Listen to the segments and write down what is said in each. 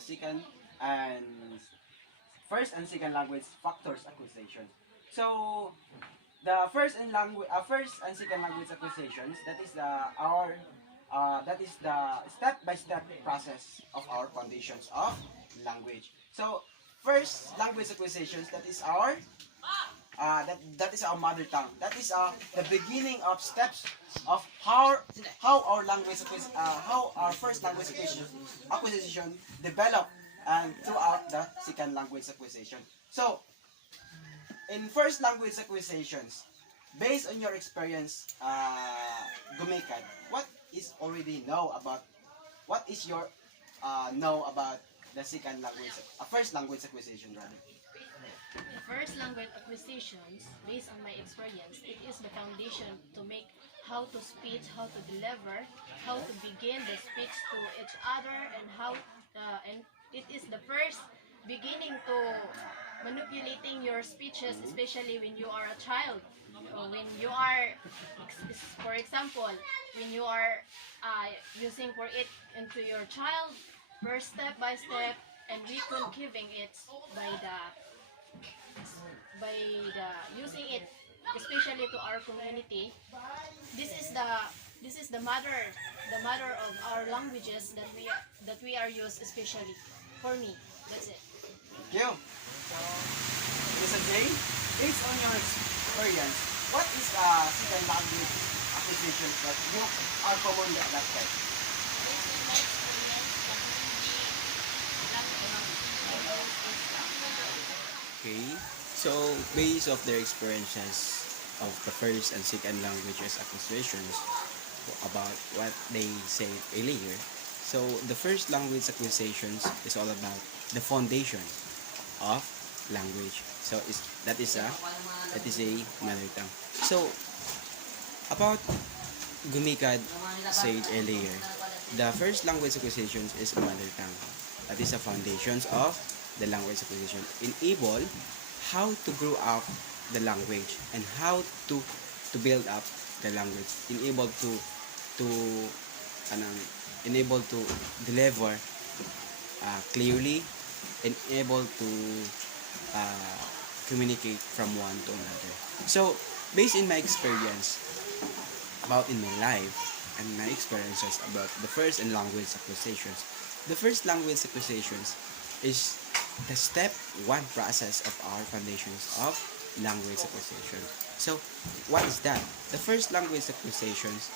second and first and second language factors acquisition. So the first and second language acquisitions, that is the step by step process of our foundations of language. So first language acquisitions, that is our mother tongue. That is the beginning of steps of how our how our first language acquisition develop and throughout the second language acquisition. So in first language acquisitions, based on your experience, Gumikat, what is already know about what is your know about the second language, first language acquisition rather? The first language acquisitions, based on my experience, it is the foundation to make how to speak, how to deliver, how to begin the speech to each other, and it is the first beginning to manipulating your speeches, especially when you are a child. When you are, for example, when you are using for it into your child, first step by step, and we can giving it by the by using it, especially to our community. This is the mother of our languages that we are used, especially for me. That's it. Thank you. So, Mr. J, based on your experience, what is second language acquisition that you are commonly adapted? Based on my experience, the Okay, so based of their experiences of the first and second languages acquisitions about what they said earlier. So the first language acquisitions is all about the foundation of language. So that is a mother tongue. So about Gumikad said earlier, the first language acquisitions is mother tongue. That is the foundations of the language acquisition. Enable how to grow up the language and how to build up the language. To anong, enable to deliver clearly and able to communicate from one to another. So based in my experience about in my life and my experiences about the first and language acquisitions, the first language acquisitions is the step one process of our foundations of language acquisition. So what is that? The first language acquisitions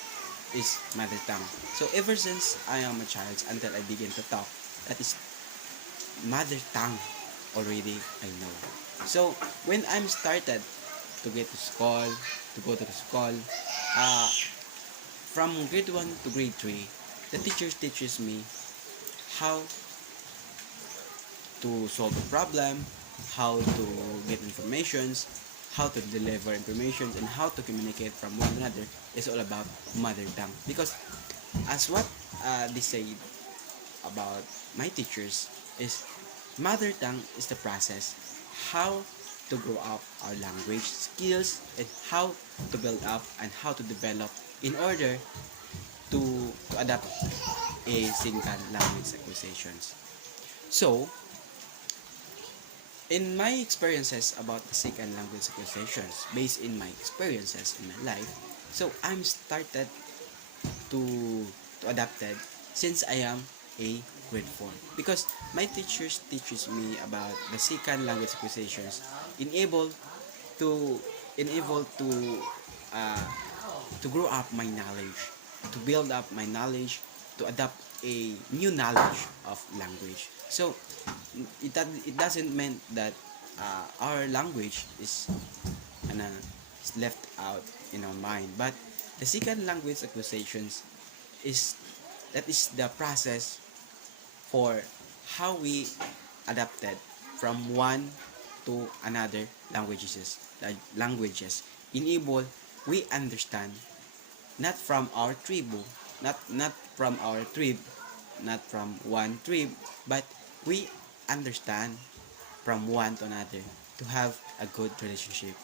is mother tongue. So ever since I am a child until I begin to talk, that is mother tongue already I know. So when I'm started to get to school, to go to the school, from grade 1 to grade 3, the teachers teaches me how to solve a problem, how to get informations, how to deliver information, and how to communicate from one another is all about mother tongue. Because as what they say about my teachers is mother tongue is the process how to grow up our language skills and how to build up and how to develop in order to adapt a second language acquisitions. So in my experiences about the second language acquisitions, based in my experiences in my life, so I'm started to to adapt it since I am a grade 4 because my teachers teaches me about the second language acquisitions enable to enable uh, to grow up my knowledge, to build up my knowledge, to adapt a new knowledge of language. So it doesn't mean that our language is left out in our mind, but the second language acquisitions is that is the process for how we adapted from one to another languages enable we understand not from our tribu, not from our tribe, not from one tribe, but we understand from one to another to have a good relationship